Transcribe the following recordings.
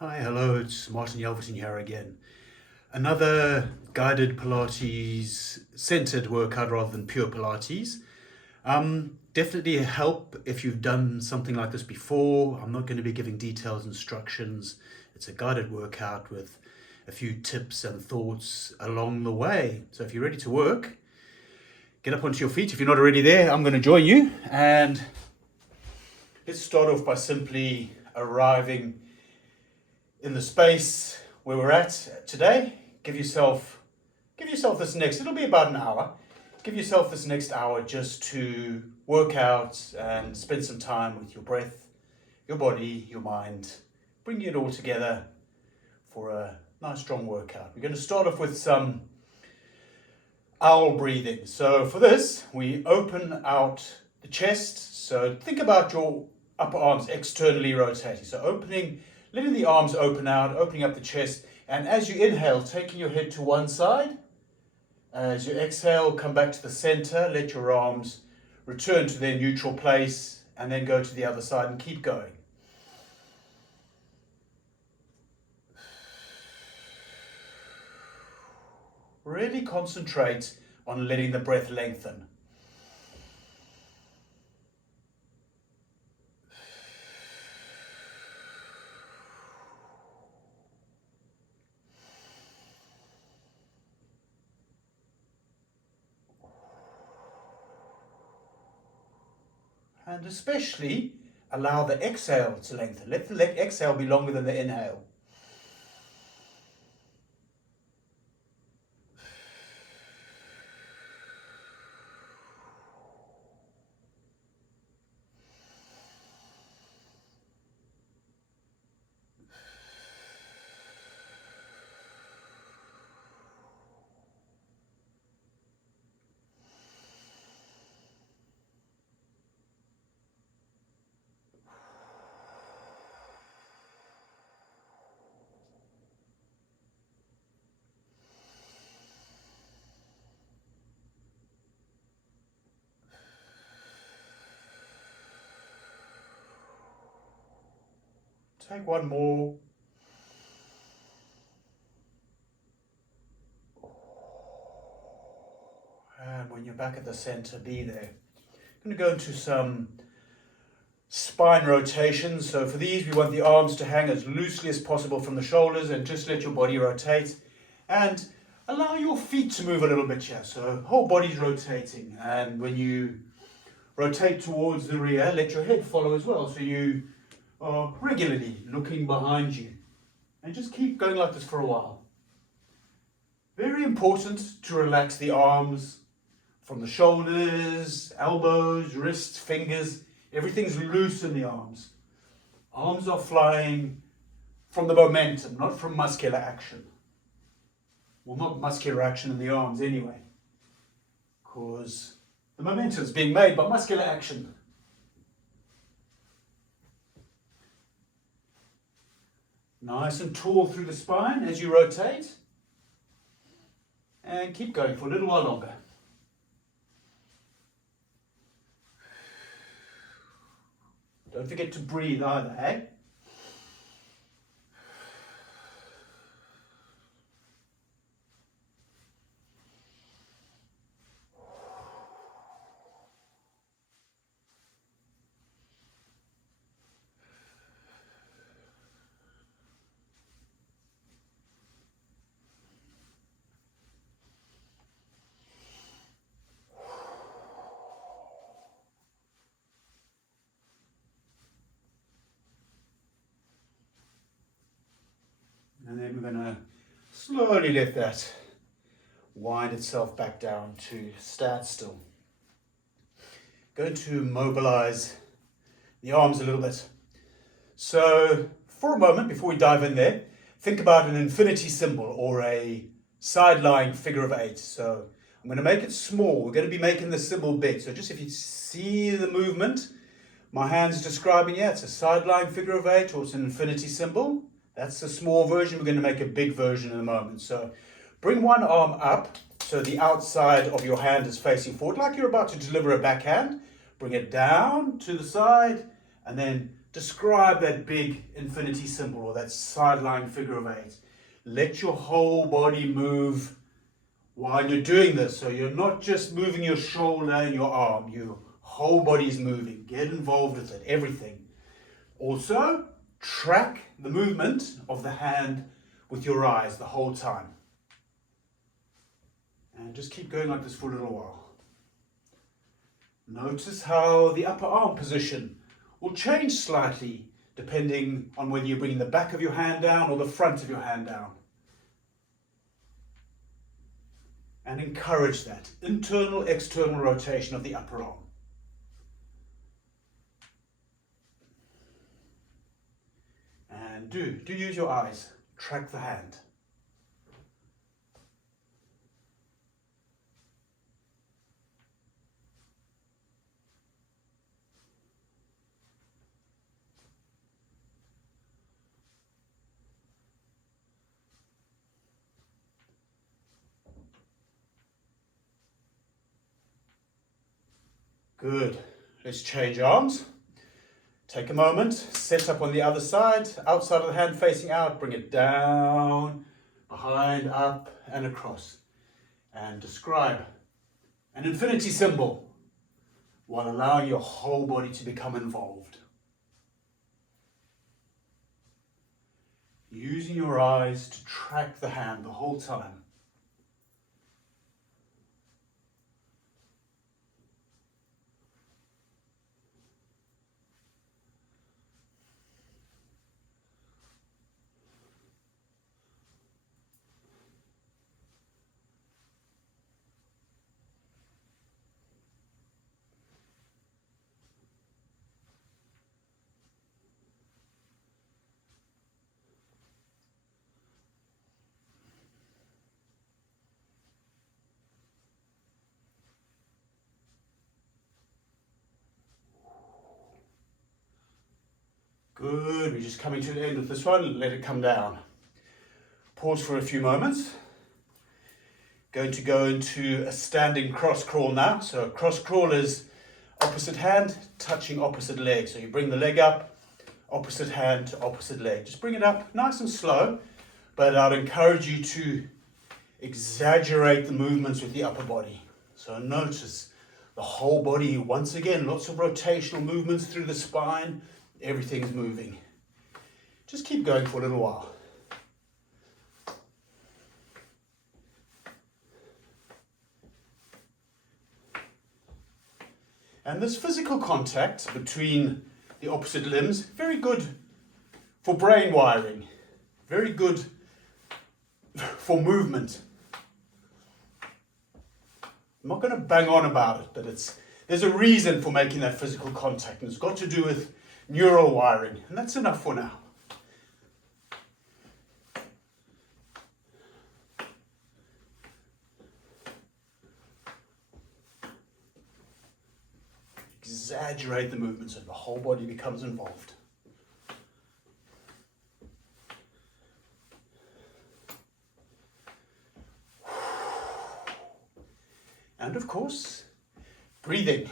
Hi, hello, it's Martin Yelverton here again. Another guided Pilates-centered workout rather than pure Pilates. Definitely help if you've done something like this before. I'm not going to be giving detailed instructions. It's a guided workout with a few tips and thoughts along the way. So if you're ready to work, get up onto your feet. If you're not already there, I'm going to join you. And let's start off by simply arriving in the space where we're at today. Give yourself this next, it'll be about an hour. Give yourself this next hour just to work out and spend some time with your breath, your body, your mind, bring it all together for a nice strong workout. We're going to start off with some owl breathing. So for this, we open out the chest. So think about your upper arms externally rotating. So letting the arms open out, opening up the chest. And as you inhale, taking your head to one side. As you exhale, come back to the center. Let your arms return to their neutral place and then go to the other side and keep going. Really concentrate on letting the breath lengthen. And especially allow the exhale to lengthen. Let the exhale be longer than the inhale. Take one more. And when you're back at the center, be there. I'm going to go into some spine rotations. So for these, we want the arms to hang as loosely as possible from the shoulders and just let your body rotate. And allow your feet to move a little bit here. So whole body's rotating. And when you rotate towards the rear, let your head follow as well. So you are regularly looking behind you. And just keep going like this for a while. Very important to relax the arms from the shoulders, elbows, wrists, fingers. Everything's loose in the arms. Arms are flying from the momentum, not from muscular action. Well, not muscular action in the arms anyway, because the momentum is being made by muscular action. Nice and tall through the spine as you rotate. And keep going for a little while longer. Don't forget to breathe either, eh? And then we're going to slowly let that wind itself back down to standstill. Going to mobilize the arms a little bit. So for a moment, before we dive in there, think about an infinity symbol or a side-lying figure of 8. So I'm going to make it small. We're going to be making the symbol big. So just if you see the movement, my hand's describing, yeah, it's a side-lying figure of 8 or it's an infinity symbol. That's the small version. We're going to make a big version in a moment. So bring one arm up so the outside of your hand is facing forward like you're about to deliver a backhand. Bring it down to the side and then describe that big infinity symbol or that sideline figure of 8. Let your whole body move while you're doing this. So you're not just moving your shoulder and your arm, your whole body's moving. Get involved with it, everything. Also, track the movement of the hand with your eyes the whole time. And just keep going like this for a little while. Notice how the upper arm position will change slightly depending on whether you're bringing the back of your hand down or the front of your hand down. And encourage that internal, external rotation of the upper arm. And do use your eyes. Track the hand. Good. Let's change arms. Take a moment, set up on the other side, outside of the hand facing out, bring it down, behind, up and across. And describe an infinity symbol while allowing your whole body to become involved. Using your eyes to track the hand the whole time. Good, we're just coming to the end of this one, let it come down. Pause for a few moments. Going to go into a standing cross crawl now. So a cross crawl is opposite hand touching opposite leg. So you bring the leg up, opposite hand to opposite leg. Just bring it up nice and slow, but I'd encourage you to exaggerate the movements with the upper body. So notice the whole body, once again, lots of rotational movements through the spine. Everything's moving. Just keep going for a little while. And this physical contact between the opposite limbs, very good for brain wiring, very good for movement. I'm not going to bang on about it, but there's a reason for making that physical contact, and it's got to do with neural wiring, and that's enough for now. Exaggerate the movement so the whole body becomes involved. And of course, breathing.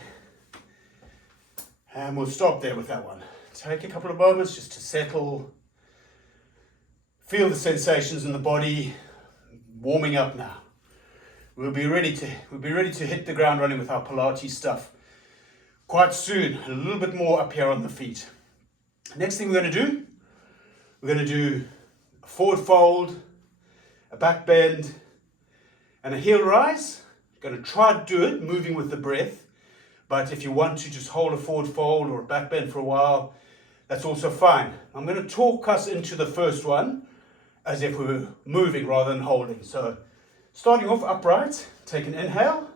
And we'll stop there with that one. Take a couple of moments just to settle. Feel the sensations in the body. Warming up now. We'll be ready to hit the ground running with our Pilates stuff quite soon. A little bit more up here on the feet. Next thing we're going to do a forward fold, a back bend, and a heel rise. Going to try to do it moving with the breath. But if you want to just hold a forward fold or a back bend for a while, that's also fine. I'm going to talk us into the first one as if we were moving rather than holding. So starting off upright, take an inhale,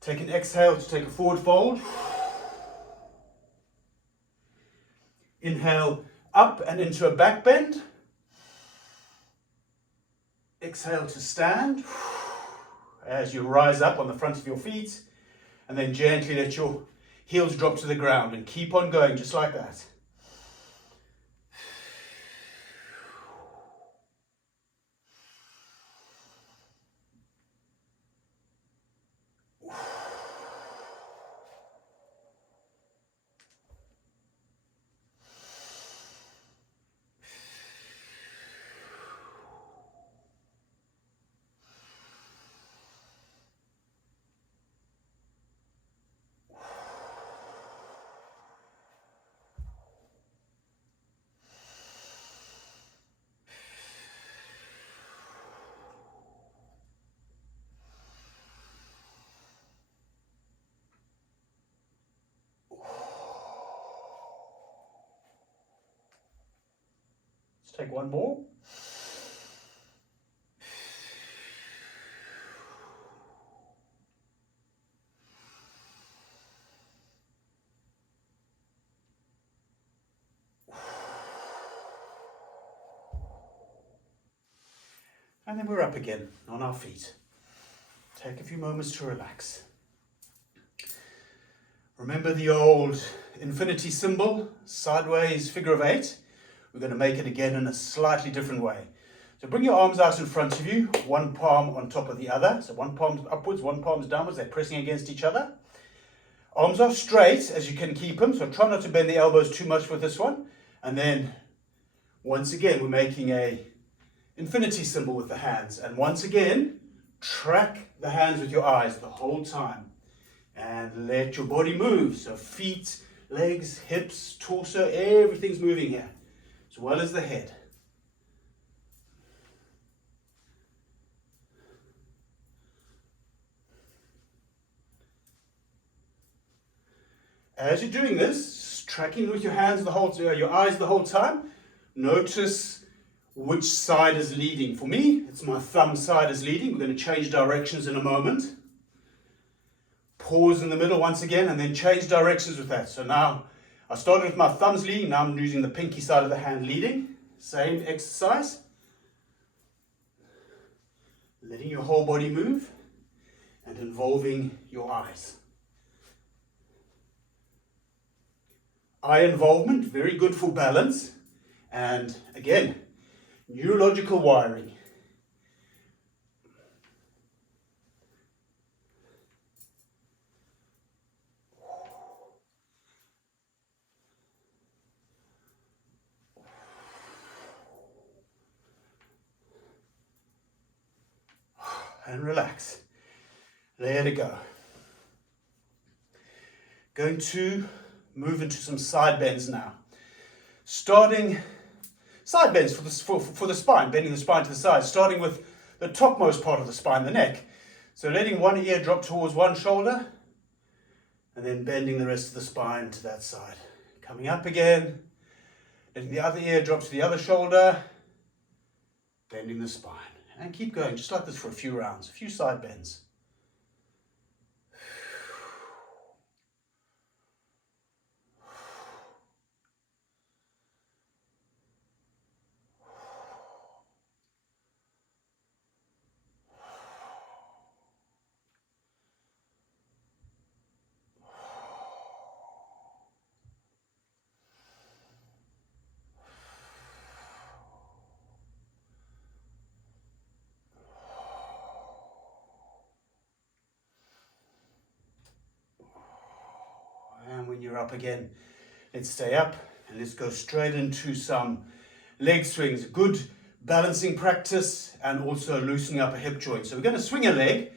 take an exhale to take a forward fold. Inhale up and into a back bend. Exhale to stand as you rise up on the front of your feet. And then gently let your heels drop to the ground and keep on going just like that. take one more. And then we're up again on our feet. Take a few moments to relax. Remember the old infinity symbol, sideways figure of 8? We're going to make it again in a slightly different way. So bring your arms out in front of you, one palm on top of the other. So one palm's upwards, one palm's downwards, they're pressing against each other. Arms are straight as you can keep them, so try not to bend the elbows too much with this one. And then, once again, we're making a infinity symbol with the hands. And once again, track the hands with your eyes the whole time. And let your body move. So feet, legs, hips, torso, everything's moving here, as well as the head. As you're doing this, tracking with your hands your eyes the whole time, notice which side is leading. For me, it's my thumb side is leading. We're going to change directions in a moment. Pause in the middle once again and then change directions with that. So now I started with my thumbs leading, now I'm using the pinky side of the hand leading. Same exercise. Letting your whole body move and involving your eyes. Eye involvement, very good for balance. And again, neurological wiring. And relax. Let it go. Going to move into some side bends now. Starting side bends for the spine, bending the spine to the side, starting with the topmost part of the spine, the neck. So letting one ear drop towards one shoulder and then bending the rest of the spine to that side. Coming up again, letting the other ear drop to the other shoulder, bending the spine. And keep going, just like this for a few rounds, a few side bends. And when you're up again, let's stay up and let's go straight into some leg swings. Good balancing practice and also loosening up a hip joint. So we're going to swing a leg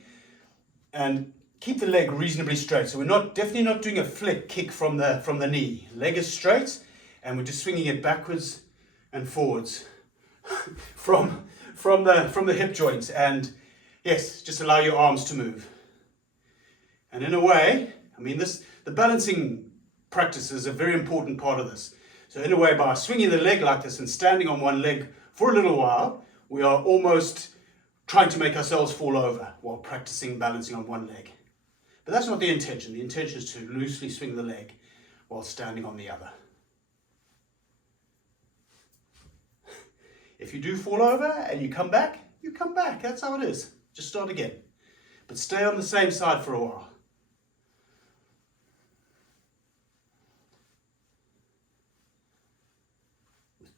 and keep the leg reasonably straight. So we're definitely not doing a flick kick from the knee. Leg is straight and we're just swinging it backwards and forwards from the hip joint. And yes, just allow your arms to move. And in a way, the balancing practice is a very important part of this. So in a way, by swinging the leg like this and standing on one leg for a little while, we are almost trying to make ourselves fall over while practicing balancing on one leg. But that's not the intention. The intention is to loosely swing the leg while standing on the other. If you do fall over and you come back, you come back. That's how it is. Just start again. But stay on the same side for a while.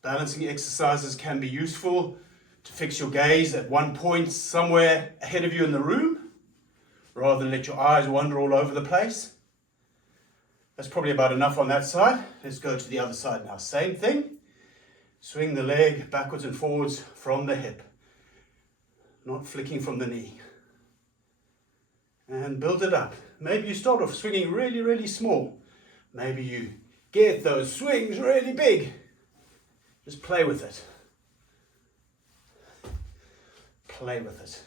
Balancing exercises can be useful to fix your gaze at one point somewhere ahead of you in the room, rather than let your eyes wander all over the place. That's probably about enough on that side. Let's go to the other side now. Same thing. Swing the leg backwards and forwards from the hip, not flicking from the knee. And build it up. Maybe you start off swinging really, really small. Maybe you get those swings really big. Just play with it. Play with it.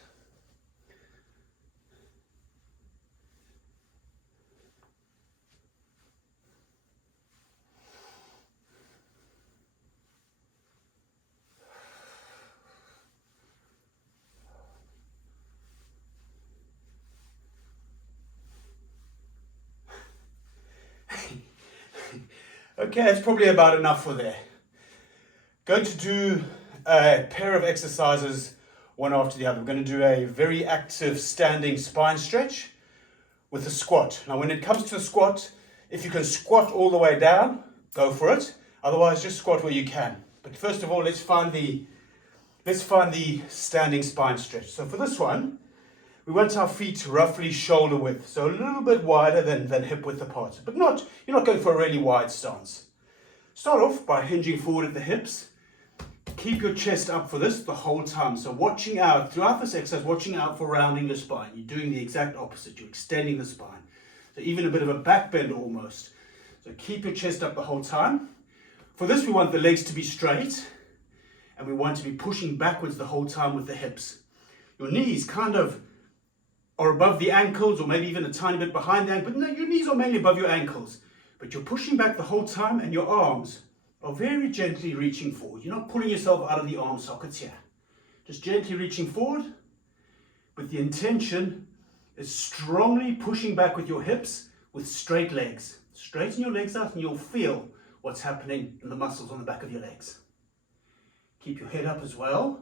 Okay, that's probably about enough for there. Going to do a pair of exercises, one after the other. We're going to do a very active standing spine stretch with a squat. Now, when it comes to a squat, if you can squat all the way down, go for it. Otherwise, just squat where you can. But first of all, let's find the standing spine stretch. So for this one, we want our feet roughly shoulder width, so a little bit wider than hip width apart. But you're not going for a really wide stance. Start off by hinging forward at the hips. Keep your chest up for this the whole time. So watching out, throughout this exercise, watching out for rounding your spine. You're doing the exact opposite. You're extending the spine. So even a bit of a back bend almost. So keep your chest up the whole time. For this, we want the legs to be straight. And we want to be pushing backwards the whole time with the hips. Your knees kind of are above the ankles, or maybe even a tiny bit behind the ankle. But no, your knees are mainly above your ankles. But you're pushing back the whole time, and your arms are very gently reaching forward. You're not pulling yourself out of the arm sockets here. Just gently reaching forward, but the intention is strongly pushing back with your hips with straight legs. Straighten your legs out and you'll feel what's happening in the muscles on the back of your legs. Keep your head up as well.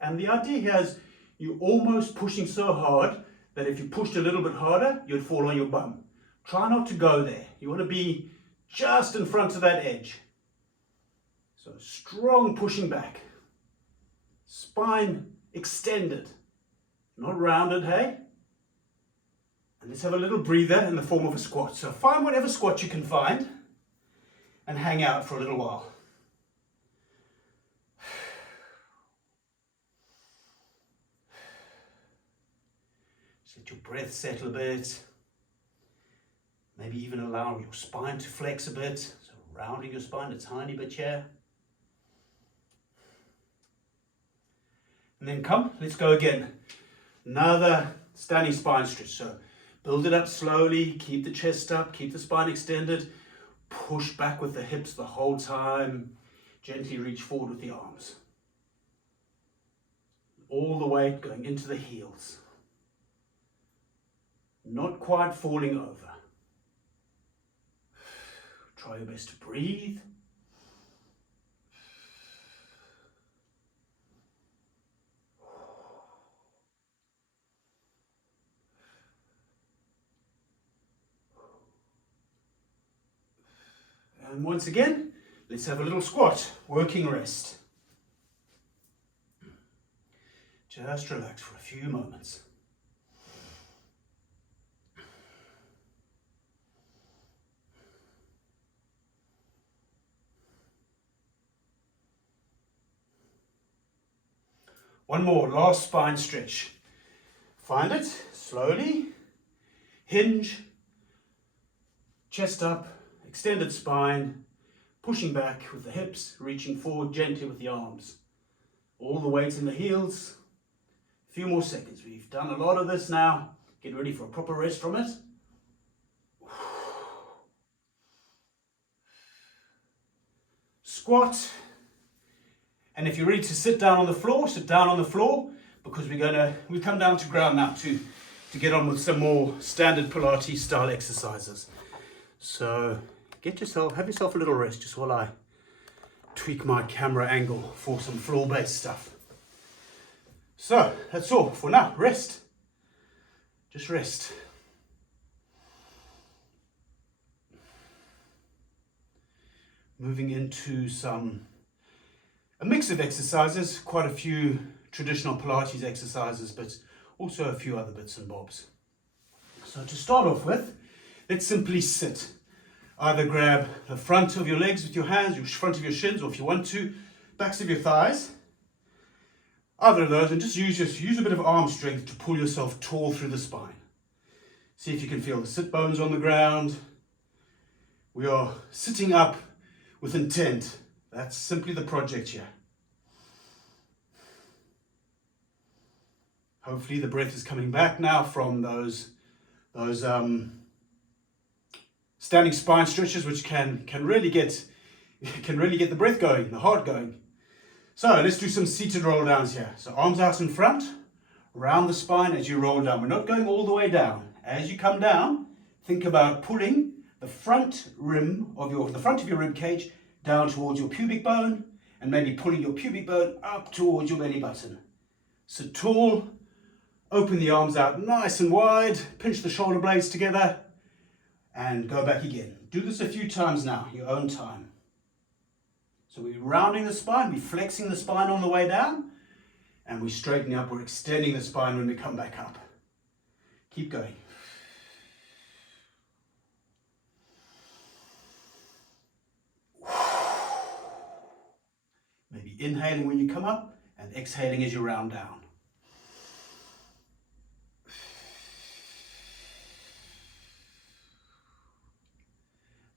And the idea here is you're almost pushing so hard that if you pushed a little bit harder, you'd fall on your bum. Try not to go there. You want to be just in front of that edge. So strong pushing back. Spine extended, not rounded, hey? And let's have a little breather in the form of a squat. So find whatever squat you can find and hang out for a little while. Just let your breath settle a bit. Maybe even allow your spine to flex a bit. So rounding your spine a tiny bit here. And then let's go again. Another standing spine stretch. So build it up slowly, keep the chest up, keep the spine extended. Push back with the hips the whole time. Gently reach forward with the arms. All the weight going into the heels. Not quite falling over. Try your best to breathe. And once again, let's have a little squat, working rest. Just relax for a few moments. One more, last spine stretch. Find it, slowly, hinge, chest up, extended spine, pushing back with the hips, reaching forward gently with the arms. All the weight in the heels. A few more seconds. We've done a lot of this now. Get ready for a proper rest from it. Squat. And if you're ready to sit down on the floor, sit down on the floor, because we come down to ground now to get on with some more standard Pilates style exercises. So have yourself a little rest just while I tweak my camera angle for some floor-based stuff. So that's all for now. Rest. Just rest. Moving into a mix of exercises, quite a few traditional Pilates exercises, but also a few other bits and bobs. So to start off with, let's simply sit. Either grab the front of your legs with your hands, your front of your shins, or if you want to, backs of your thighs. Either of those, and just use a bit of arm strength to pull yourself tall through the spine. See if you can feel the sit bones on the ground. We are sitting up with intent. That's simply the project here. Hopefully the breath is coming back now from those standing spine stretches, which can really get the breath going, the heart going. So let's do some seated roll downs here. So arms out in front, round the spine as you roll down. We're not going all the way down. As you come down, think about pulling the front of your rib cage down towards your pubic bone, and maybe pulling your pubic bone up towards your belly button. Sit tall, open the arms out nice and wide, pinch the shoulder blades together, and go back again. Do this a few times now, your own time. So we're rounding the spine, we're flexing the spine on the way down, and we're straightening up, we're extending the spine when we come back up. Keep going. Maybe inhaling when you come up and exhaling as you round down.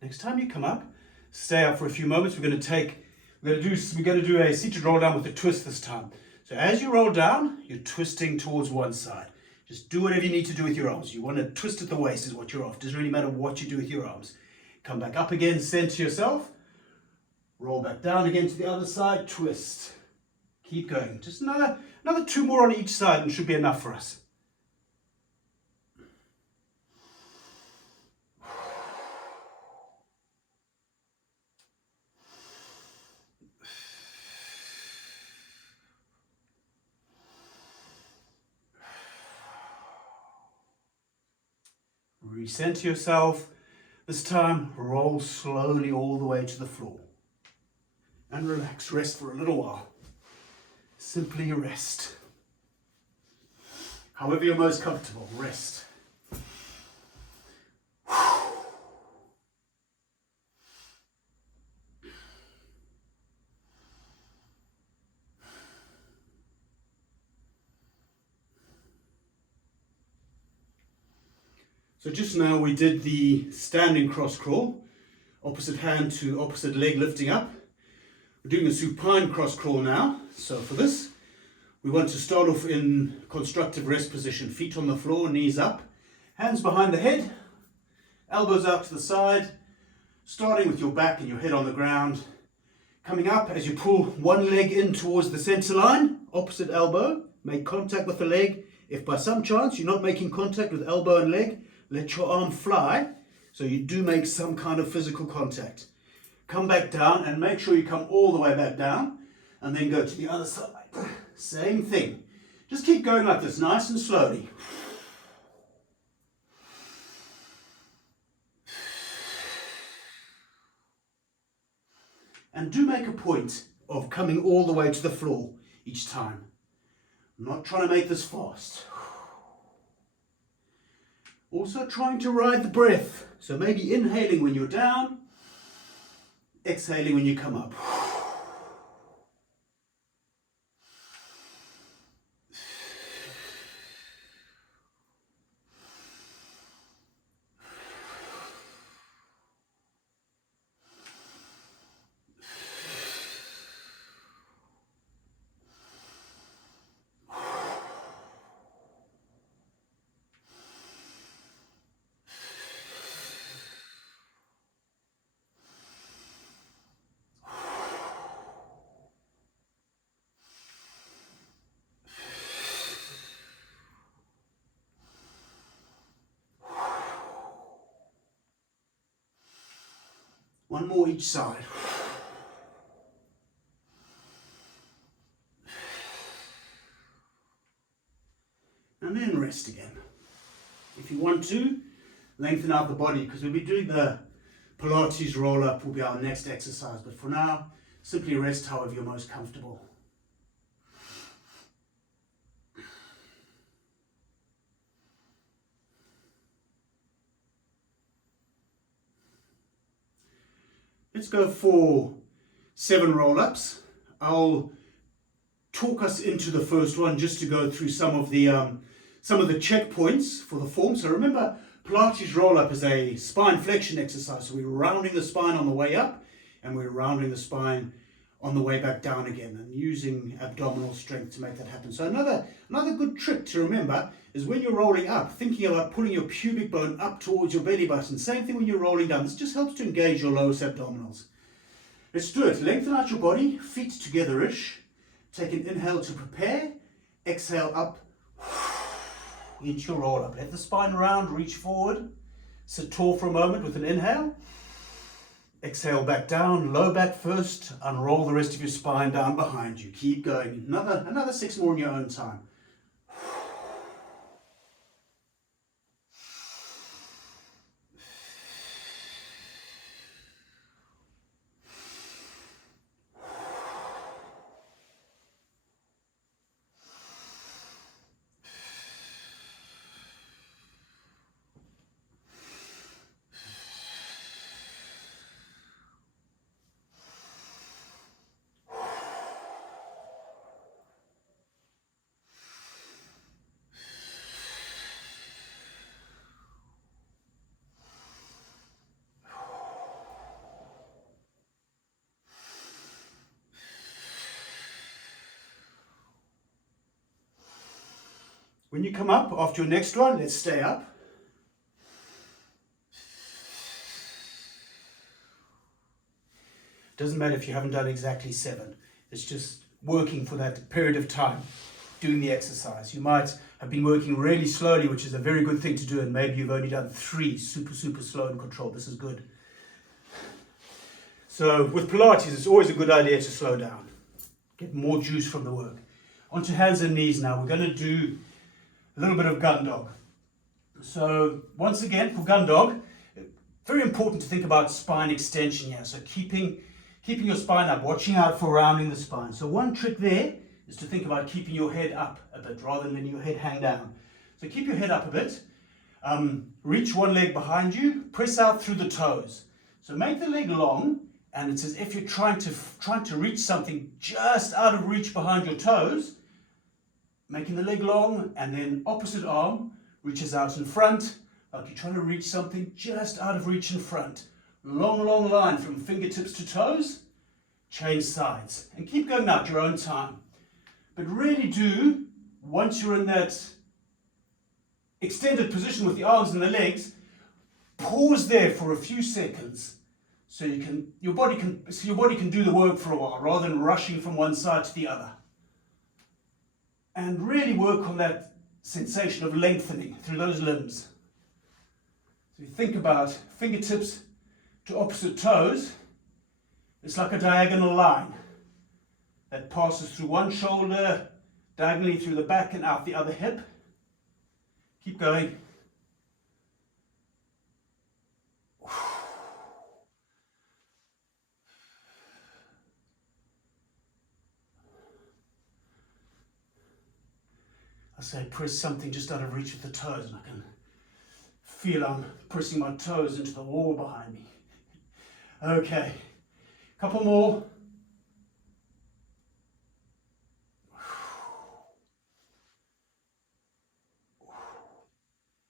Next time you come up, stay up for a few moments. We're going to do a seated roll down with a twist this time. So as you roll down, you're twisting towards one side. Just do whatever you need to do with your arms. You want to twist at the waist is what you're after. Doesn't really matter what you do with your arms. Come back up again, center yourself. Roll back down again to the other side, twist. Keep going. Just another 2 more on each side and should be enough for us. Recenter yourself. This time, roll slowly all the way to the floor. And relax, rest for a little while. Simply rest. However you're most comfortable, rest. So just now we did the standing cross crawl, opposite hand to opposite leg lifting up. We're doing a supine cross crawl now. So for this, we want to start off in constructive rest position, feet on the floor, knees up, hands behind the head, elbows out to the side, starting with your back and your head on the ground. Coming up as you pull one leg in towards the center line, opposite elbow, make contact with the leg. If by some chance you're not making contact with elbow and leg, let your arm fly, so you do make some kind of physical contact. Come back down and make sure you come all the way back down, and then go to the other side. Same thing. Just keep going like this, nice and slowly. And do make a point of coming all the way to the floor each time. I'm not trying to make this fast. Also trying to ride the breath. So maybe inhaling when you're down, exhaling when you come up. One more each side. And then rest again. If you want to, lengthen out the body, because we'll be doing the Pilates roll up will be our next exercise. But for now, simply rest however you're most comfortable. Let's go for 7 roll-ups. I'll talk us into the first one just to go through some of the checkpoints for the form. So remember, Pilates roll-up is a spine flexion exercise. So we're rounding the spine on the way up, and we're rounding the spine on the way back down again, and using abdominal strength to make that happen. So another good trick to remember is when you're rolling up, thinking about pulling your pubic bone up towards your belly button. Same thing when you're rolling down. This just helps to engage your lowest abdominals. Let's do it. Lengthen out your body, feet together-ish. Take an inhale to prepare. Exhale up into your roll up. Let the spine round, reach forward. Sit tall for a moment with an inhale. Exhale back down, low back first. Unroll the rest of your spine down behind you. Keep going. Another 6 more in your own time. When you come up after your next one, let's stay up. Doesn't matter if you haven't done exactly 7. It's just working for that period of time, doing the exercise. You might have been working really slowly, which is a very good thing to do, and maybe you've only done 3 super slow and controlled. This is good. So with Pilates, it's always a good idea to slow down. Get more juice from the work. Onto hands and knees now. We're going to do a little bit of gun dog. So once again, for gun dog, very important to think about spine extension here. So keeping your spine up, watching out for rounding the spine. So one trick there is to think about keeping your head up a bit rather than letting your head hang down. So keep your head up a bit. Reach one leg behind you, press out through the toes. So make the leg long, and it's as if you're trying to reach something just out of reach behind your toes, making the leg long, and then opposite arm reaches out in front, like you're trying to reach something just out of reach in front. Long line from fingertips to toes, change sides, and keep going now at your own time. But really do, once you're in that extended position with the arms and the legs, pause there for a few seconds so your body can do the work for a while rather than rushing from one side to the other. And really work on that sensation of lengthening through those limbs. So you think about fingertips to opposite toes. It's like a diagonal line that passes through one shoulder, diagonally through the back and out the other hip. Keep going. I say press something just out of reach with the toes, and I can feel I'm pressing my toes into the wall behind me. Okay, couple more.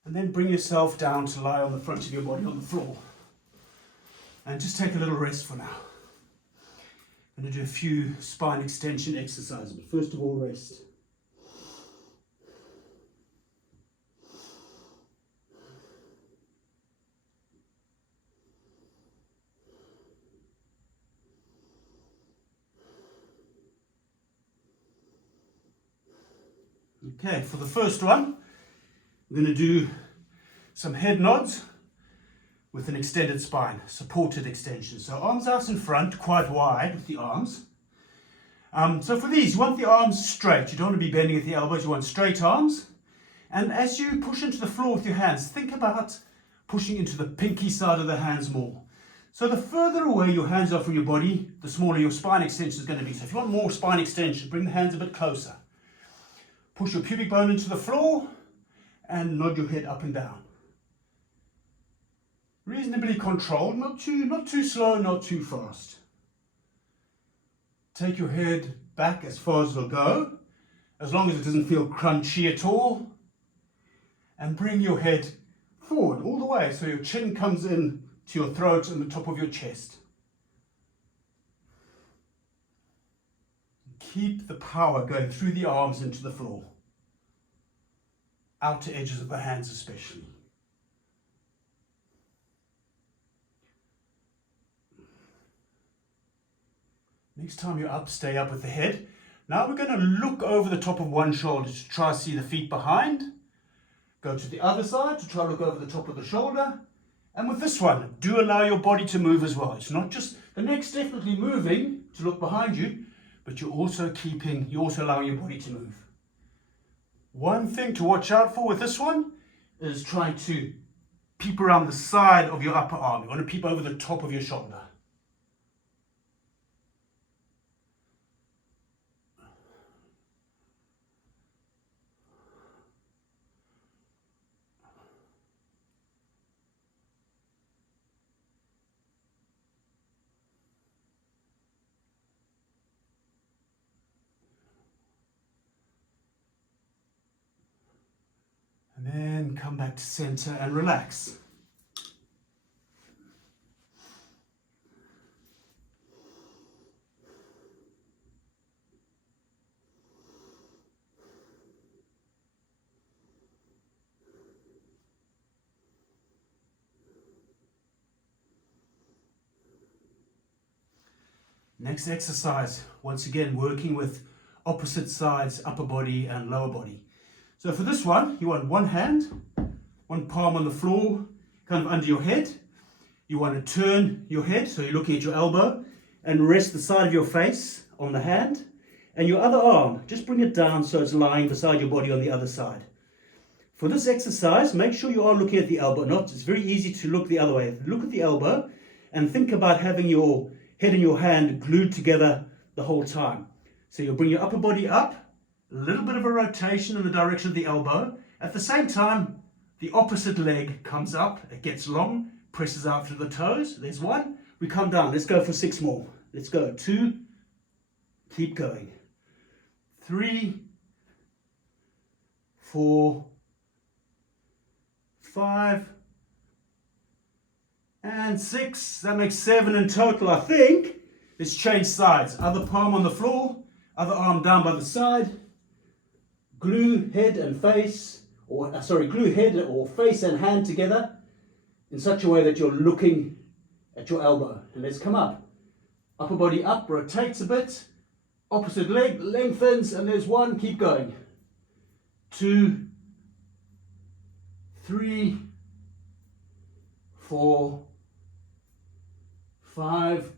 And then bring yourself down to lie on the front of your body on the floor. And just take a little rest for now. I'm going to do a few spine extension exercises, but first of all, rest. Okay, for the first one, we're going to do some head nods with an extended spine, supported extension. So arms out in front, quite wide with the arms. So for these, you want the arms straight. You don't want to be bending at the elbows, you want straight arms. And as you push into the floor with your hands, think about pushing into the pinky side of the hands more. So the further away your hands are from your body, the smaller your spine extension is going to be. So if you want more spine extension, bring the hands a bit closer. Push your pubic bone into the floor and nod your head up and down. Reasonably controlled, not too slow, not too fast. Take your head back as far as it'll go, as long as it doesn't feel crunchy at all. And bring your head forward all the way so your chin comes in to your throat and the top of your chest. Keep the power going through the arms into the floor. Outer edges of the hands especially. Next time you're up, stay up with the head. Now we're going to look over the top of one shoulder to try to see the feet behind. Go to the other side to try to look over the top of the shoulder. And with this one, do allow your body to move as well. It's not just the neck's definitely moving to look behind you, but you're also allowing your body to move. One thing to watch out for with this one is trying to peep around the side of your upper arm. You want to peep over the top of your shoulder. And then come back to center and relax. Next exercise, once again, working with opposite sides, upper body and lower body. So for this one, you want one hand, one palm on the floor, kind of under your head. You want to turn your head, so you're looking at your elbow, and rest the side of your face on the hand. And your other arm, just bring it down so it's lying beside your body on the other side. For this exercise, make sure you are looking at the elbow. It's very easy to look the other way. Look at the elbow and think about having your head and your hand glued together the whole time. So you'll bring your upper body up, a little bit of a rotation in the direction of the elbow. At the same time, the opposite leg comes up, it gets long, presses out through the toes. There's one. We come down. Let's go for 6 more. Let's go. 2, keep going. 3, 4, 5, and 6. That makes 7 in total, I think. Let's change sides. Other palm on the floor, other arm down by the side. Glue head and face, glue head or face and hand together in such a way that you're looking at your elbow. And let's come up. Upper body up, rotates a bit. Opposite leg lengthens, and there's 1. Keep going. 2, 3, 4, 5,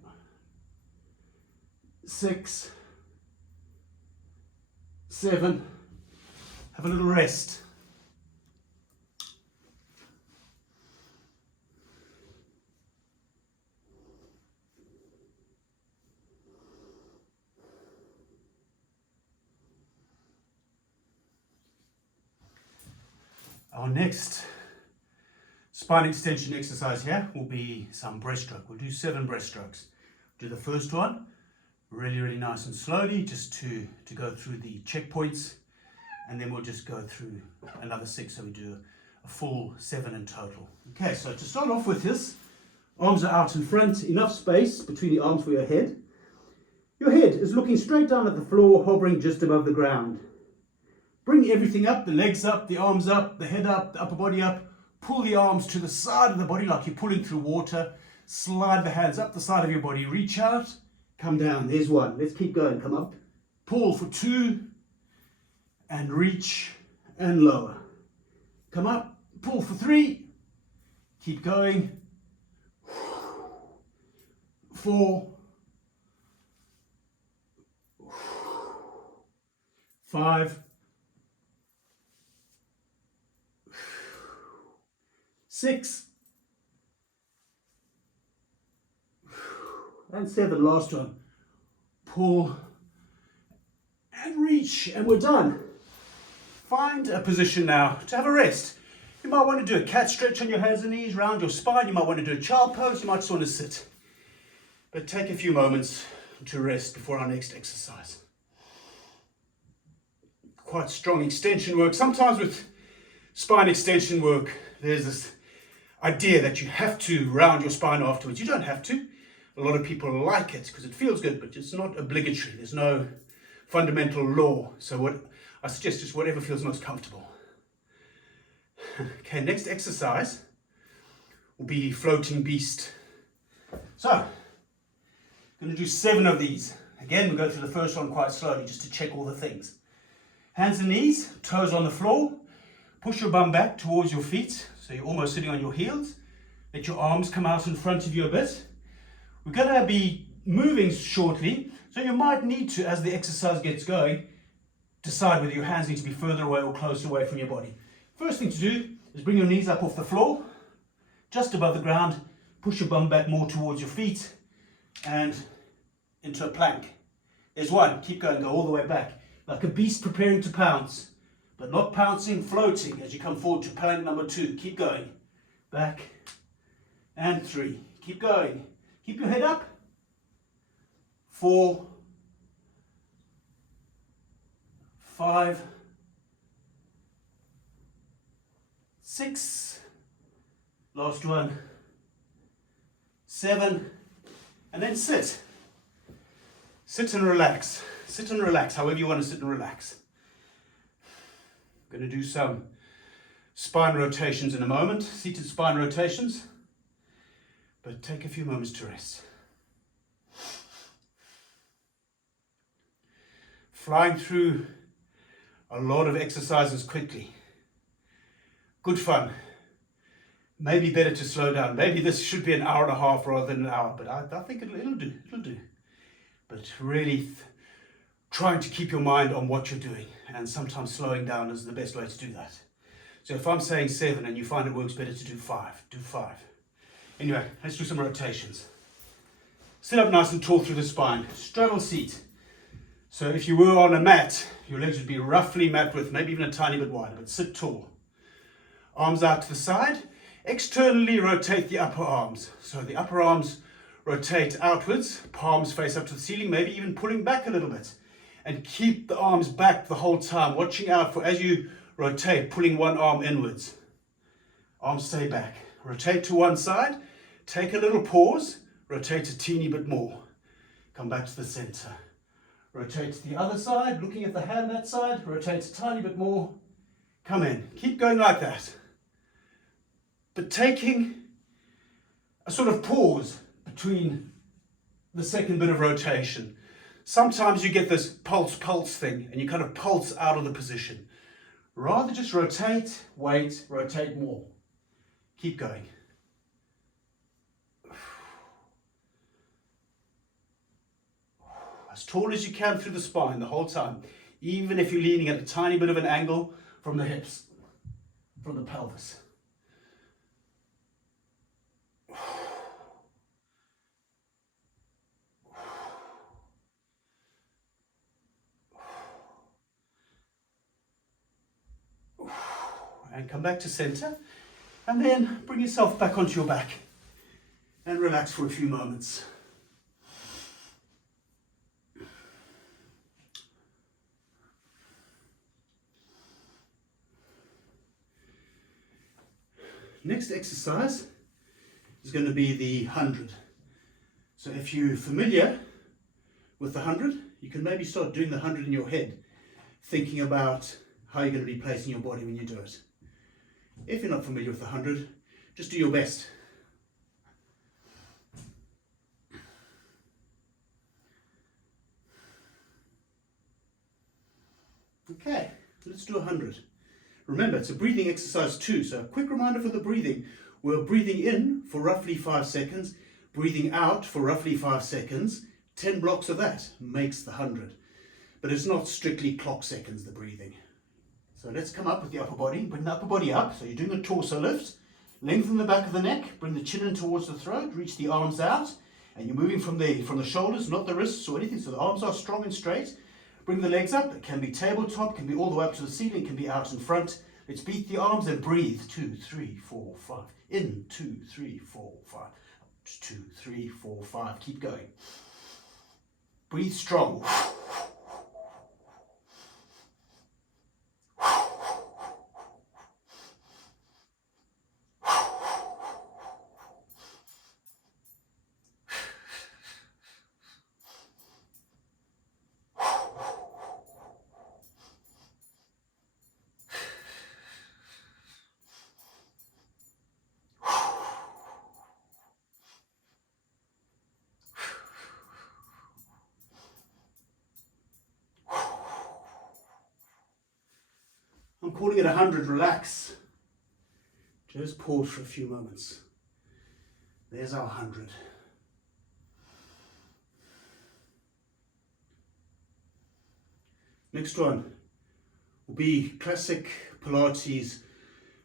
6, 7. Have a little rest. Our next spine extension exercise here will be some breaststroke. We'll do 7 breaststrokes. Do the first one really nice and slowly, just to go through the checkpoints, and then we'll just go through another 6, so we do a full 7 in total. Okay, so to start off with this, arms are out in front, enough space between the arms for your head. Your head is looking straight down at the floor, hovering just above the ground. Bring everything up, the legs up, the arms up, the head up, the upper body up. Pull the arms to the side of the body like you're pulling through water. Slide the hands up the side of your body. Reach out, come down. There's 1. Let's keep going. Come up. Pull for 2, and reach and lower. Come up. Pull for 3. Keep going. 4, 5, 6, and 7. Last one. Pull and reach, and we're done. Find a position now to have a rest. You might want to do a cat stretch on your hands and knees, round your spine. You might want to do a child pose. You might just want to sit. But take a few moments to rest before our next exercise. Quite strong extension work. Sometimes with spine extension work, there's this idea that you have to round your spine afterwards. You don't have to. A lot of people like it because it feels good, but it's not obligatory. There's no fundamental law. So what I suggest is whatever feels most comfortable. Okay, next exercise will be floating beast. So, I'm going to do 7 of these. Again, we'll go through the first one quite slowly just to check all the things. Hands and knees, toes on the floor. Push your bum back towards your feet, so you're almost sitting on your heels. Let your arms come out in front of you a bit. We're going to be moving shortly, so you might need to, as the exercise gets going, decide whether your hands need to be further away or closer away from your body. First thing to do is bring your knees up off the floor, just above the ground, push your bum back more towards your feet, and into a plank. There's one, keep going, go all the way back, like a beast preparing to pounce, but not pouncing, floating as you come forward to plank number 2. Keep going, back, and 3, keep going, keep your head up, 4, 5, 6, last one, 7, and then sit. Sit and relax. Sit and relax, however you want to sit and relax. I'm going to do some spine rotations in a moment, seated spine rotations, but take a few moments to rest. Flying through a lot of exercises quickly. Good fun. Maybe better to slow down. Maybe this should be an hour and a half rather than an hour, but I think it'll do. It'll do. But really trying to keep your mind on what you're doing, and sometimes slowing down is the best way to do that. So if I'm saying 7 and you find it works better to do 5, do 5. Anyway, let's do some rotations. Sit up nice and tall through the spine. Straddle seat. So if you were on a mat, your legs would be roughly mat width, maybe even a tiny bit wider, but sit tall. Arms out to the side. Externally rotate the upper arms. So the upper arms rotate outwards, palms face up to the ceiling, maybe even pulling back a little bit. And keep the arms back the whole time, watching out for, as you rotate, pulling one arm inwards. Arms stay back. Rotate to one side, take a little pause, rotate a teeny bit more. Come back to the center. Rotate to the other side, looking at the hand that side, rotate a tiny bit more. Come in. Keep going like that. But taking a sort of pause between the second bit of rotation. Sometimes you get this pulse thing and you kind of pulse out of the position. Rather just rotate, wait, rotate more. Keep going. As tall as you can through the spine the whole time, even if you're leaning at a tiny bit of an angle from the hips, from the pelvis. And come back to center, and then bring yourself back onto your back and relax for a few moments. Next exercise is going to be the 100. So if you're familiar with the 100, you can maybe start doing the 100 in your head, thinking about how you're going to be placing your body when you do it. If you're not familiar with the 100, just do your best. Okay, let's do 100. Remember, it's a breathing exercise too, so a quick reminder for the breathing. We're breathing in for roughly 5 seconds, breathing out for roughly 5 seconds. 10 blocks of that makes the 100. But it's not strictly clock seconds, the breathing. So let's come up with the upper body. Bring the upper body up. So you're doing a torso lift. Lengthen the back of the neck. Bring the chin in towards the throat. Reach the arms out. And you're moving from the shoulders, not the wrists or anything. So the arms are strong and straight. Bring the legs up. It can be tabletop, can be all the way up to the ceiling, can be out in front. Let's beat the arms and breathe. 2, 3, 4, 5. In. 2, 3, 4, 5. 2, 3, 4, 5. Keep going. Breathe strong. I'm calling it 100, relax. Just pause for a few moments. There's our 100. Next one will be classic Pilates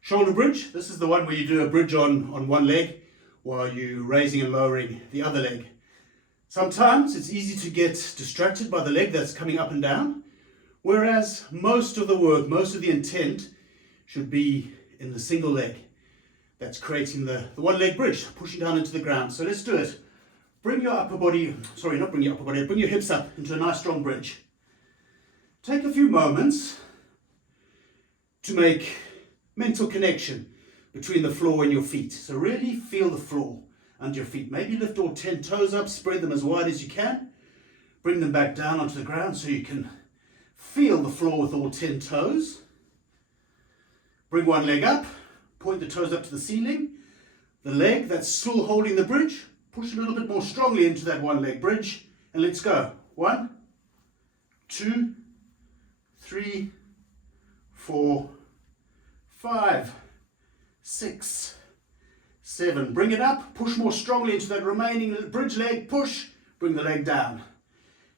shoulder bridge. This is the one where you do a bridge on one leg while you're raising and lowering the other leg. Sometimes it's easy to get distracted by the leg that's coming up and down, whereas most of the work, most of the intent should be in the single leg that's creating the one leg bridge, pushing down into the ground. So let's do it. Bring your upper body, sorry, not bring your upper body, bring your hips up into a nice strong bridge. Take a few moments to make mental connection between the floor and your feet. So really feel the floor under your feet. Maybe lift all 10 toes up, spread them as wide as you can. Bring them back down onto the ground so you can feel the floor with all 10 toes. Bring one leg up, point the toes up to the ceiling. The leg that's still holding the bridge, push a little bit more strongly into that one leg bridge, and let's go. 1, 2, 3, 4, 5, 6, 7. Bring it up, push more strongly into that remaining bridge leg, push, bring the leg down.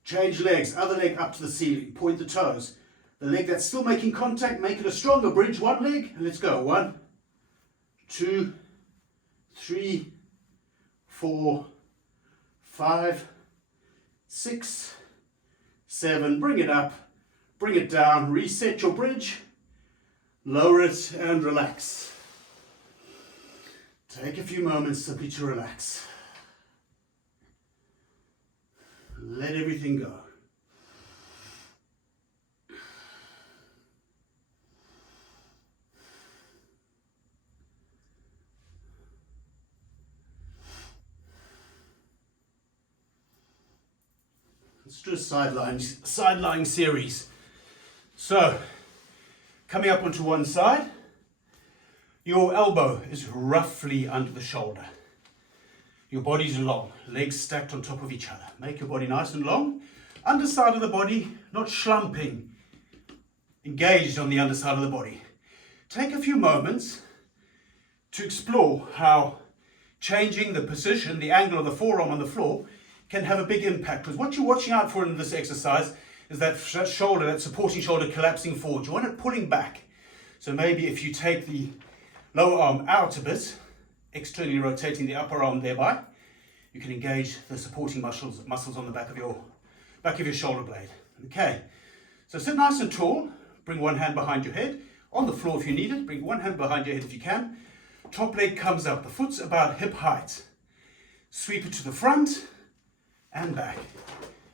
Change legs, other leg up to the ceiling, point the toes. The leg that's still making contact, make it a stronger bridge, one leg, and let's go. 1, 2, 3, 4, 5, 6, 7. Bring it up, bring it down, reset your bridge, lower it and relax. Take a few moments simply to relax. Let everything go. Let's do a side-lying series. So, coming up onto one side, your elbow is roughly under the shoulder. Your body's long, legs stacked on top of each other. Make your body nice and long. Underside of the body, not slumping, engaged on the underside of the body. Take a few moments to explore how changing the position, the angle of the forearm on the floor, can have a big impact. Because what you're watching out for in this exercise is that shoulder, that supporting shoulder collapsing forward. You want it pulling back. So maybe if you take the lower arm out a bit, externally rotating the upper arm thereby, you can engage the supporting muscles on the back of your shoulder blade. Okay, so sit nice and tall, bring one hand behind your head, on the floor if you need it, bring one hand behind your head if you can. Top leg comes up, the foot's about hip height. Sweep it to the front and back.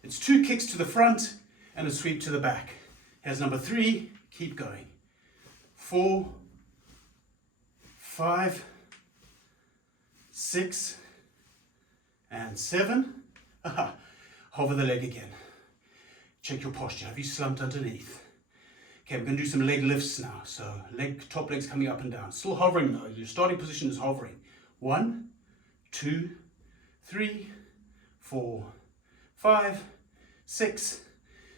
It's 2 kicks to the front and a sweep to the back. Here's number 3, keep going. 4, 5, 6, and 7. Hover the leg again. Check your posture. Have you slumped underneath? Okay, we're going to do some leg lifts now. So top leg's coming up and down. Still hovering though. Your starting position is hovering. 1, 2, 3, 4, 5, 6,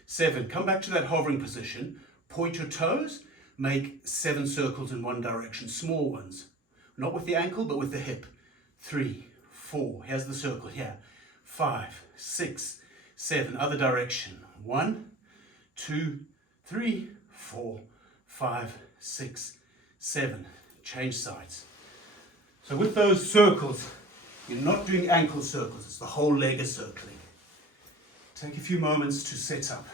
7. Come back to that hovering position. Point your toes. Make 7 circles in one direction. Small ones. Not with the ankle, but with the hip. 3, 4. Here's the circle here. 5, 6, 7. Other direction. 1, 2, 3, 4, 5, 6, 7. Change sides. So with those circles, you're not doing ankle circles. It's the whole leg is circling. Take a few moments to set up.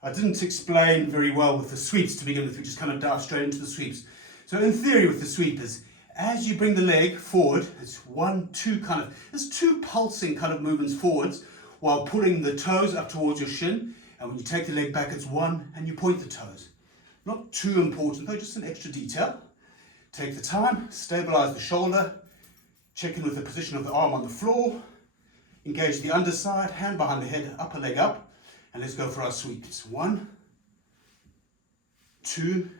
I didn't explain very well with the sweeps to begin with. We just kind of dive straight into the sweeps. So in theory with the sweep is, as you bring the leg forward, it's 1, 2 kind of, there's 2 pulsing kind of movements forwards while pulling the toes up towards your shin. And when you take the leg back, it's 1 and you point the toes. Not too important though, just an extra detail. Take the time, stabilize the shoulder, check in with the position of the arm on the floor, engage the underside, hand behind the head, upper leg up. And let's go for our sweeps. 1, 2,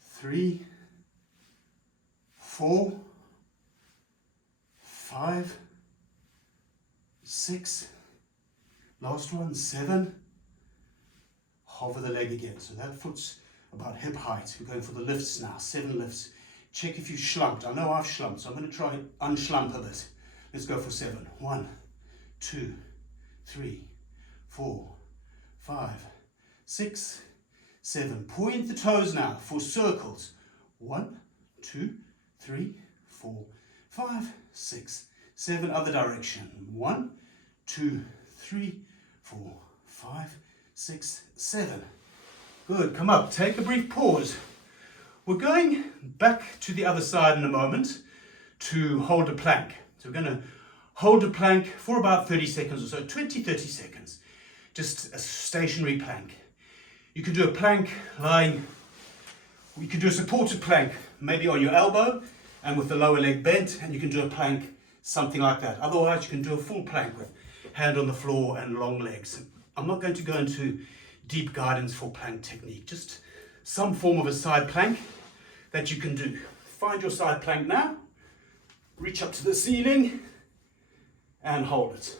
3, 4, 5, 6, last one, 7. Hover the leg again. So that foot's about hip height. We're going for the lifts now. 7 lifts. Check if you slumped. I know I've slumped, so I'm going to try unslump a bit. Let's go for 7. 1, 2, 3, 4, 5, 6, 7. Point the toes now for circles. 1, 2, 3, 4, 5, 6, 7. Other direction. 1, 2, 3, 4, 5, 6, 7. Good. Come up. Take a brief pause. We're going back to the other side in a moment to hold a plank. So we're going to hold a plank for about 30 seconds or so, 20-30 seconds. Just a stationary plank. You can do a plank lying, you can do a supported plank maybe on your elbow and with the lower leg bent, and you can do a plank something like that. Otherwise you can do a full plank with hand on the floor and long legs. I'm not going to go into deep guidance for plank technique, just some form of a side plank that you can do. Find your side plank now, reach up to the ceiling and hold it.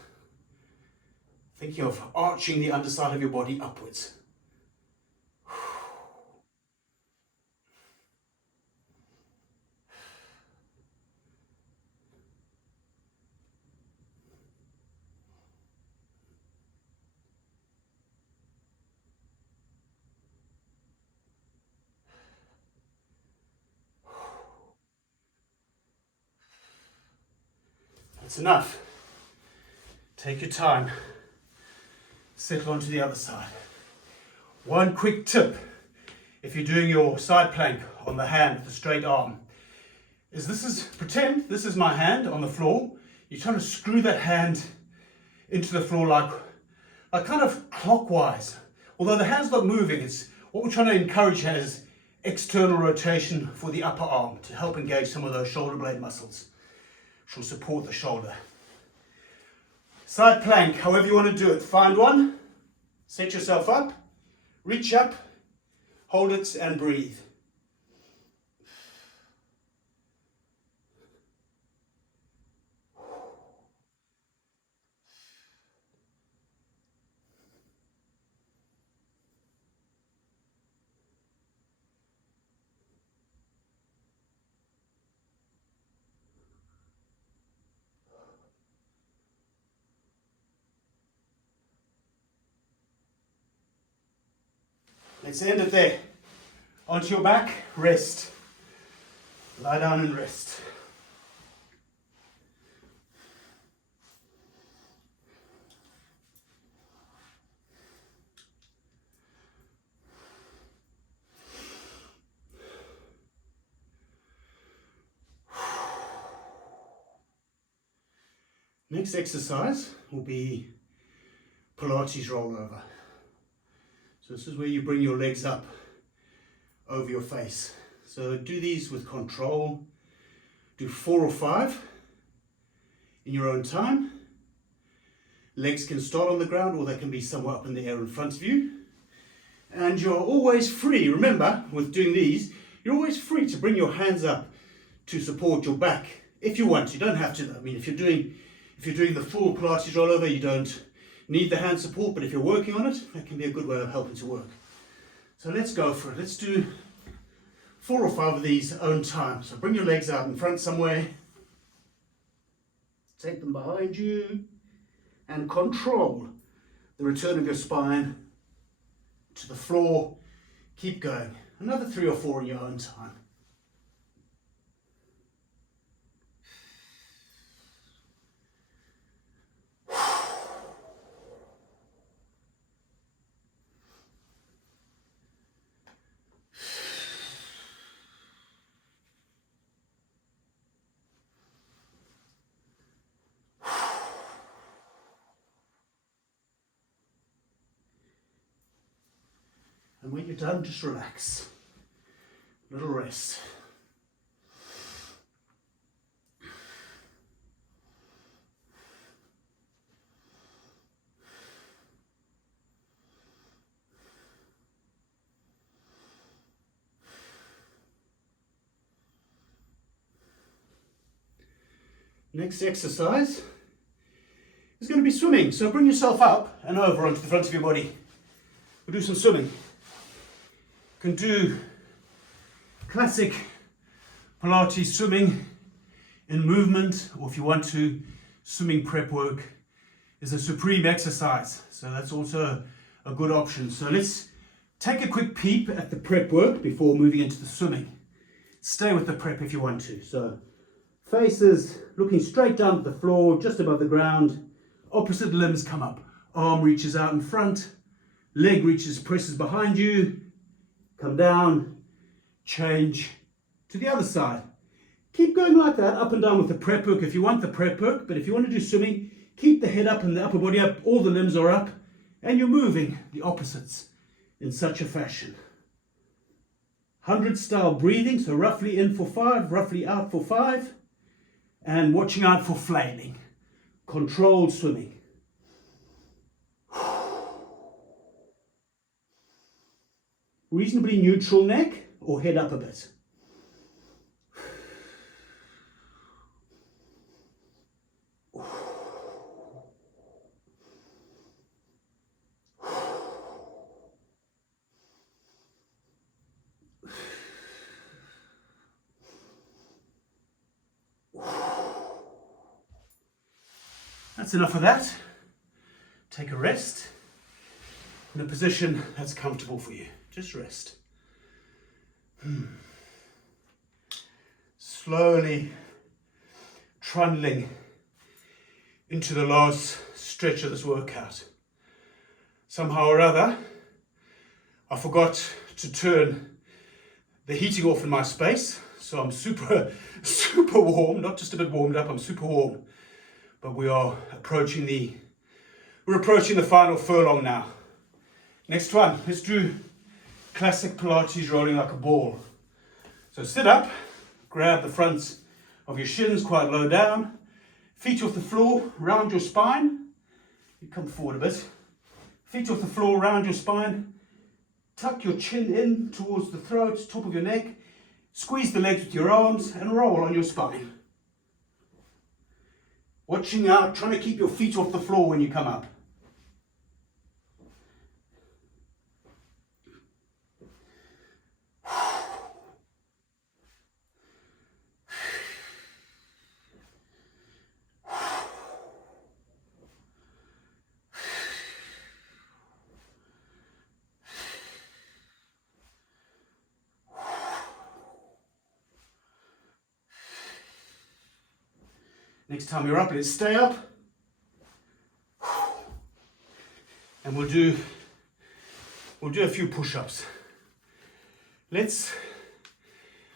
Thinking of arching the underside of your body upwards. That's enough. Take your time. Settle onto the other side. One quick tip, if you're doing your side plank on the hand with the straight arm, is pretend this is my hand on the floor. You're trying to screw that hand into the floor like kind of clockwise. Although the hand's not moving, it's what we're trying to encourage here is external rotation for the upper arm to help engage some of those shoulder blade muscles, which will support the shoulder. Side plank, however you want to do it. Find one, set yourself up, reach up, hold it and breathe. Let's end it there. Onto your back, rest. Lie down and rest. Next exercise will be Pilates rollover. So this is where you bring your legs up over your face. So do these with control. Do 4 or 5 in your own time. Legs can start on the ground or they can be somewhere up in the air in front of you. And you're always free, remember, with doing these, you're always free to bring your hands up to support your back if you want. You don't have to. I mean, if you're doing the full Pilates rollover, you don't need the hand support, but if you're working on it, that can be a good way of helping to work. So let's go for it. Let's do 4 or 5 of these own time. So bring your legs out in front somewhere. Take them behind you and control the return of your spine to the floor. Keep going. Another 3 or 4 in your own time. And when you're done, just relax. A little rest. Next exercise is going to be swimming. So bring yourself up and over onto the front of your body. We'll do some swimming. You can do classic Pilates, swimming in movement, or if you want to, swimming prep work is a supreme exercise. So that's also a good option. So let's take a quick peep at the prep work before moving into the swimming. Stay with the prep if you want to. So faces looking straight down at the floor, just above the ground. Opposite limbs come up. Arm reaches out in front. Leg presses behind you. Come down. Change to the other side. Keep going like that, up and down with the prep work if you want the prep work. But if you want to do swimming, keep the head up and the upper body up. All the limbs are up. And you're moving the opposites in such a fashion. 100 style breathing, so roughly in for 5, roughly out for 5, and watching out for flailing. Controlled swimming. Reasonably neutral neck or head up a bit. That's enough of that. Take a rest in a position that's comfortable for you. Just rest. Slowly trundling into the last stretch of this workout. Somehow or other, I forgot to turn the heating off in my space, so I'm super warm, not just a bit warmed up, I'm super warm. But we're approaching the final furlong now. Next one, let's do classic Pilates rolling like a ball. So sit up, grab the fronts of your shins quite low down, feet off the floor, round your spine. You come forward a bit. Feet off the floor, round your spine. Tuck your chin in towards the throat, top of your neck. Squeeze the legs with your arms and roll on your spine. Watching out, trying to keep your feet off the floor when you come up. Next time you're up, let's stay up. And we'll do a few push-ups. Let's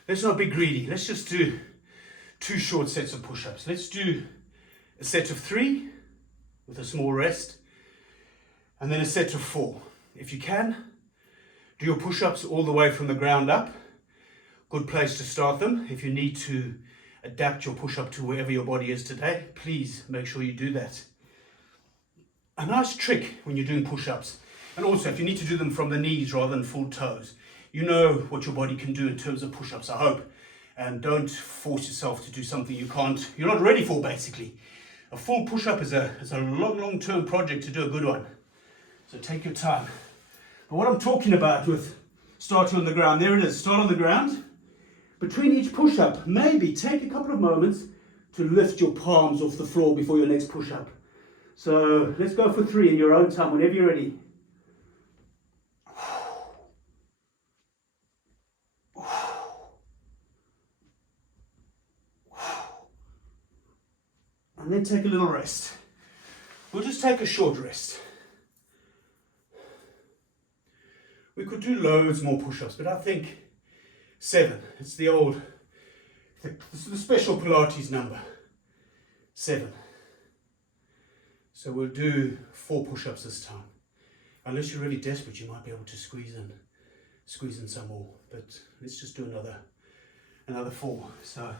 not be greedy. Let's just do 2 short sets of push-ups. Let's do a set of 3 with a small rest, and then a set of 4. If you can, do your push-ups all the way from the ground up. Good place to start them. If you need to adapt your push-up to wherever your body is today, please make sure you do that. A nice trick when you're doing push-ups, and also if you need to do them from the knees rather than full toes, you know what your body can do in terms of push-ups, I hope. And don't force yourself to do something you're not ready for, basically. A full push-up is a long-term project to do a good one. So take your time. But what I'm talking about with starting on the ground, there it is, start on the ground. Between each push-up, maybe take a couple of moments to lift your palms off the floor before your next push-up. So let's go for 3 in your own time, whenever you're ready. And then take a little rest. We'll just take a short rest. We could do loads more push-ups, but I think 7. It's the special Pilates number. 7. So we'll do 4 push-ups this time. Unless you're really desperate, you might be able to squeeze in some more. But let's just do another 4. So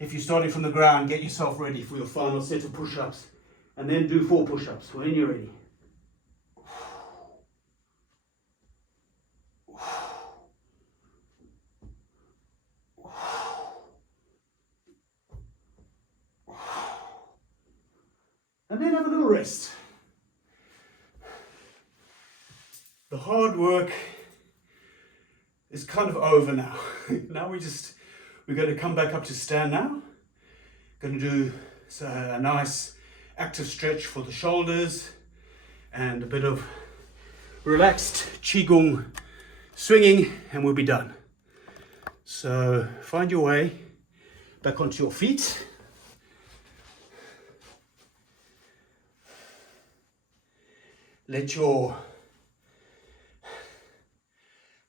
if you're starting from the ground, get yourself ready for your final set of push-ups. And then do 4 push-ups when you're ready. And then have a little rest. The hard work is kind of over now. Now we're We're going to come back up to stand now. Going to do a nice active stretch for the shoulders and a bit of relaxed qigong swinging, and we'll be done. So find your way back onto your feet. Let your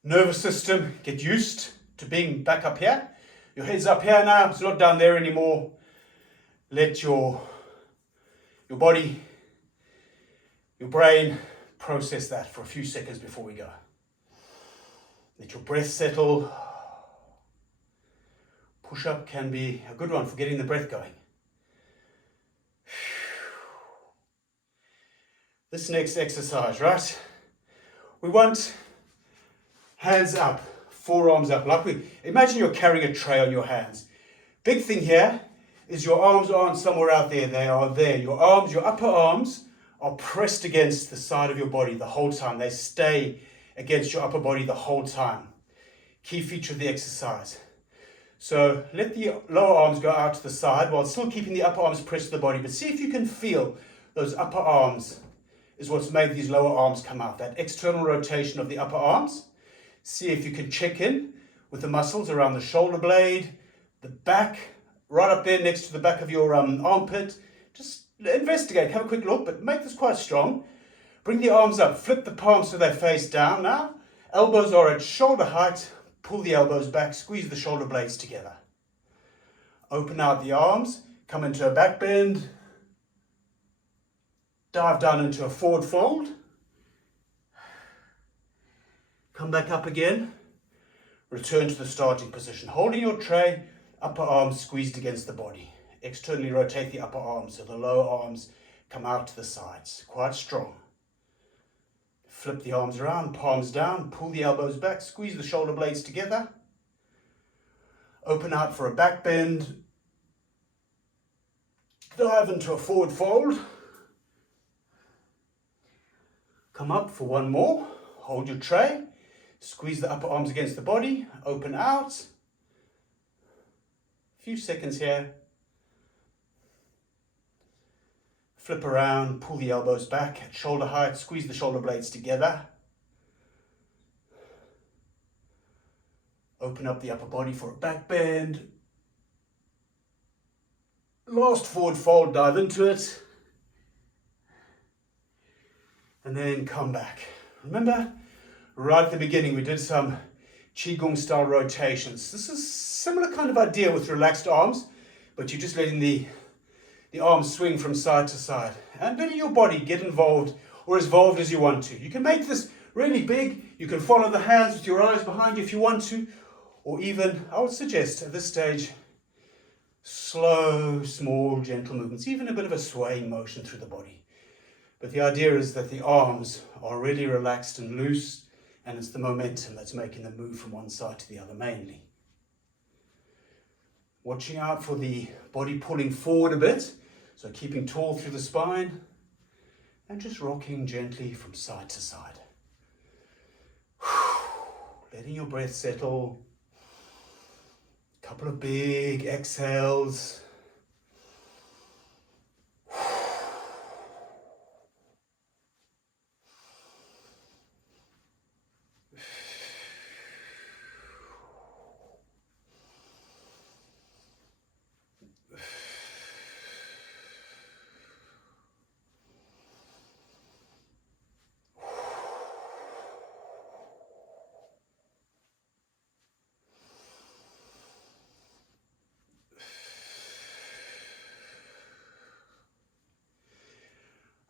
nervous system get used to being back up here. Your head's up here now, it's not down there anymore. Let your body, your brain process that for a few seconds before we go. Let your breath settle. Push-up can be a good one for getting the breath going. This next exercise, right? We want hands up, forearms up. Imagine you're carrying a tray on your hands. Big thing here is your arms aren't somewhere out there. They are there. Your arms, your upper arms are pressed against the side of your body the whole time. They stay against your upper body the whole time. Key feature of the exercise. So let the lower arms go out to the side while still keeping the upper arms pressed to the body. But see if you can feel those upper arms is what's made these lower arms come out. That external rotation of the upper arms. See if you can check in with the muscles around the shoulder blade, the back, right up there next to the back of your armpit. Just investigate, have a quick look, but make this quite strong. Bring the arms up, flip the palms so they face down now. Elbows are at shoulder height. Pull the elbows back, squeeze the shoulder blades together. Open out the arms, come into a back bend. Dive down into a forward fold. Come back up again. Return to the starting position. Holding your tray, upper arms squeezed against the body. Externally rotate the upper arms so the lower arms come out to the sides. Quite strong. Flip the arms around, palms down, pull the elbows back, squeeze the shoulder blades together. Open out for a back bend. Dive into a forward fold. Come up for one more. Hold your tray. Squeeze the upper arms against the body. Open out. A few seconds here. Flip around, pull the elbows back at shoulder height, squeeze the shoulder blades together. Open up the upper body for a back bend. Last forward fold, dive into it. And then come back. Remember, right at the beginning, we did some qigong style rotations. This is a similar kind of idea with relaxed arms, but you're just letting the arms swing from side to side. And letting your body get involved, or as involved as you want to. You can make this really big. You can follow the hands with your eyes behind you if you want to. Or even, I would suggest at this stage, slow, small, gentle movements. Even a bit of a swaying motion through the body. But the idea is that the arms are really relaxed and loose, and it's the momentum that's making them move from one side to the other mainly. Watching out for the body pulling forward a bit, so keeping tall through the spine, and just rocking gently from side to side. Letting your breath settle. A couple of big exhales.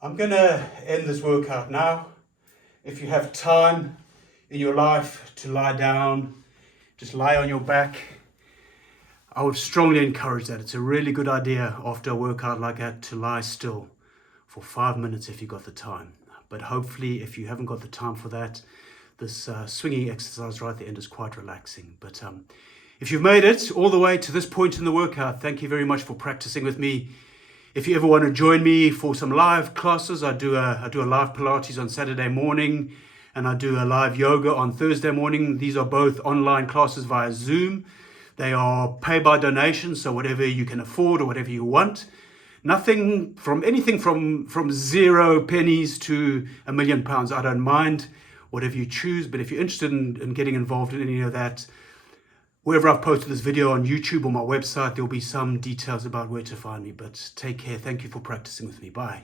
I'm going to end this workout now. If you have time in your life to lie down, just lie on your back. I would strongly encourage that. It's a really good idea after a workout like that to lie still for 5 minutes if you've got the time. But hopefully if you haven't got the time for that, this swinging exercise right at the end is quite relaxing. But if you've made it all the way to this point in the workout, thank you very much for practicing with me. If you ever want to join me for some live classes, I do a live Pilates on Saturday morning, and I do a live yoga on Thursday morning. These are both online classes via Zoom. They are pay by donation, so whatever you can afford or whatever you want. Nothing from anything from 0 pennies to £1 million. I don't mind, whatever you choose. But if you're interested in getting involved in any of that, wherever I've posted this video on YouTube or my website, there'll be some details about where to find me. But take care. Thank you for practicing with me. Bye.